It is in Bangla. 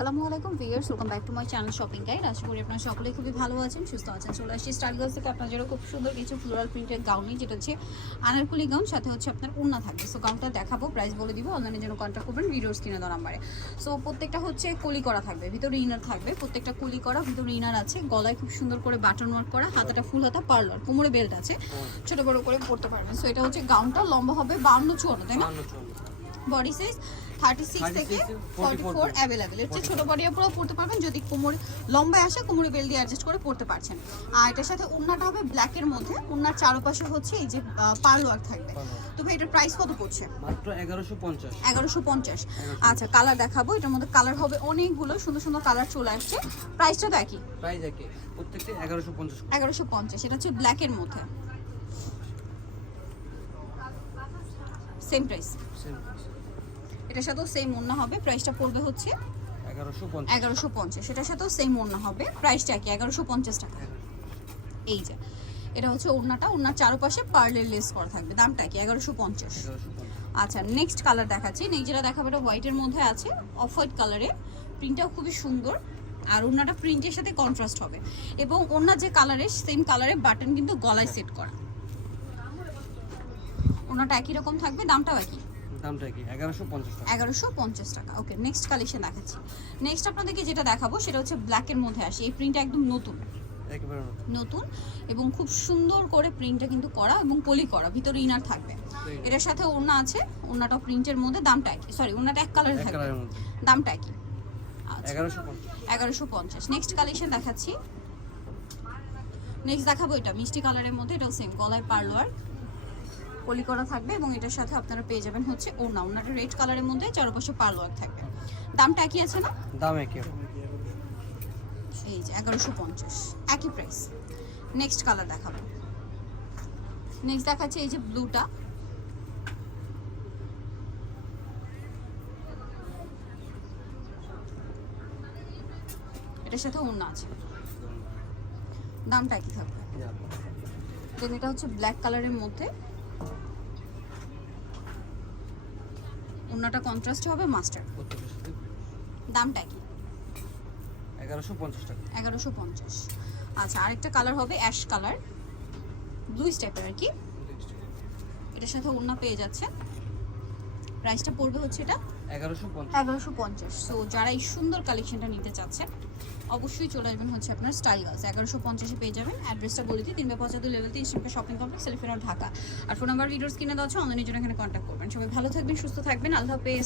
আসসালামু আলাইকুম viewers welcome back to my channel shopping guide আশা করি আপনারা সকলেই খুবই ভালো আছেন সুস্থ আছেন। চলে আসছি স্টাইল গার্লস থেকে আপনার জন্য খুব সুন্দর কিছু ফ্লোরাল প্রিন্টের গাউনই যেটা হচ্ছে আনারকুলি গাউন সাথে হচ্ছে আপনার উন্না থাকবে। সো গাউনটা দেখাবো প্রাইস বলে দিব অনলাইনের জন্য কন্ট্যাক্ট করবেন ভিডিওর স্ক্রিনে দেওয়া নাম্বারে। সো প্রত্যেকটা হচ্ছে কলি করা থাকবে ভিতরে ইনার থাকবে প্রত্যেকটা কলি করা ভিতরে ইনার আছে গলায় খুব সুন্দর করে বাটন ওয়ার্ক করা হাতাটা ফুল হাতা পার্লার কোমরে বেল্ট আছে ছোট বড় করে পড়তে পারবেন। সো এটা হচ্ছে গাউনটা লম্বা হবে বাউন্ন চুয়ান্ন তাই না? বডি সাইজ থার্টি সিক্স থেকে 36 ফর্টি ফোর অ্যাভেলেবেল এর চেয়ে ছোটো বডি পুরো পড়তে পারবেন যদি কোমর লম্বায় আসে কোমরে বেল দিয়ে অ্যাডজাস্ট করে পড়তে পারছেন। আর এটার সাথে উন্নাটা হবে মধ্যে। উন্নার চারপাশে হচ্ছে এই যে পার্ল ওয়ার্ক থাকবে। তো ভাই এটার প্রাইস কত পড়ছে? মাত্র আচ্ছা কালার দেখাবো। এটার মধ্যে কালার হবে অনেকগুলো। সুন্দর সুন্দর কালার চলে আসছে। প্রাইসটা তো একই? প্রাইস প্রত্যেকটা এগারোশো পঞ্চাশ এগারোশো পঞ্চাশ। এটা হচ্ছে ব্ল্যাকের মধ্যে। সেম প্রাইস সেম এটার সাথেও সেম ওন্না হবে। প্রাইসটা পড়বে হচ্ছে এগারোশো পঞ্চাশ। এটার সাথেও সেম ওড়না হবে। প্রাইসটা কি? এগারোশো পঞ্চাশ টাকা। এই যে এটা হচ্ছে ওড়নাটা। ওড়নার চারপাশে পার্লের লেস করা থাকবে। দামটা কি? এগারোশো পঞ্চাশ। আচ্ছা নেক্সট কালার দেখাচ্ছি। নেক্সট যেটা দেখাবে এটা হোয়াইটের মধ্যে আছে অফ হোয়াইট কালারে প্রিন্টটাও খুবই সুন্দর। আর ওড়নাটা প্রিন্টের সাথে কন্ট্রাস্ট হবে। এবং ওড়নার যে কালারে সেম কালারে বাটন কিন্তু গলায় সেট করা। ওড়নাটা একই রকম থাকবে দামটাও একই। দামটা কি? এগারোশো পঞ্চাশ টাকা। এগারোশো পঞ্চাশ টাকা। ওকে নেক্সট কালেকশন দেখাচ্ছি। নেক্সট আপনাদেরকে যেটা দেখাবো সেটা হচ্ছে ব্ল্যাকের মধ্যে আসে। এই প্রিন্টটা একদম নতুন। একেবারে নতুন। এবং খুব সুন্দর করে প্রিন্টটা কিন্তু করা এবং পলি করা। ভিতরে ইনার থাকবে। এটার সাথে ওড়না আছে। ওড়নাটা প্রিন্টের মধ্যে দামটা একই। সরি ওড়নাটা এক কালারে থাকবে। দামটা একই। আচ্ছা। এগারোশো পঞ্চাশ। এগারোশো পঞ্চাশ। নেক্সট কালেকশন দেখাচ্ছি। নেক্সট দেখাবো এটা। মিষ্টি কালারের মধ্যে এটাও সেম গলায় পার্লোয়ার পলি করা থাকবে এবং এটার সাথে আপনারা পেয়ে যাবেন হচ্ছে ওড়না। ওড়নাটা রেড কালারের মধ্যে চারপাশে পার্লোয়ার থাকবে। দামটা একই আছে না? দাম একই। এই যে এগারোশো পঞ্চাশ। একই প্রাইস নেক্সট কালার দেখাবো। নেক্সট দেখাচ্ছে এই যে ব্লুটা এটার সাথে অন্য আছে। দামটা একই থাকবে। দেন এটা হচ্ছে ব্ল্যাক কালারের মধ্যে। অন্যটা কন্ট্রাস্ট হবে মাস্টার দামটা কি? এগারোশো পঞ্চাশ টাকা। এগারোশো পঞ্চাশ। আচ্ছা আরেকটা কালার হবে অ্যাশ কালার ব্লু স্টেপের আর কি। এটার সাথে ওড়না পেয়ে যাচ্ছে। প্রাইসটা পড়বে হচ্ছে এটা এগারোশো পঞ্চাশ। এগারোশো পঞ্চাশ। সো যারা এই সুন্দর কালেকশনটা নিতে চাচ্ছেন অবশ্যই চলে আসবেন হচ্ছে আপনার স্টাইল গার্লস এগারোশো পঞ্চাশে পেয়ে যাবেন। অ্যাড্রেসটা বলে দিই তিন বা পঁচাত্তর লেভেল তিন ইসলামকে শপিং কমপ্লেক্স সেলফেরা ঢাকা আর ফোন নাম্বার ভিডিওস কিনে দেওয়া আছে অনলাইনের জন্য এখানে কন্ট্যাক্ট করবেন। সবাই ভালো থাকবেন, সুস্থ থাকবেন। আল্লাহ হাফেজ।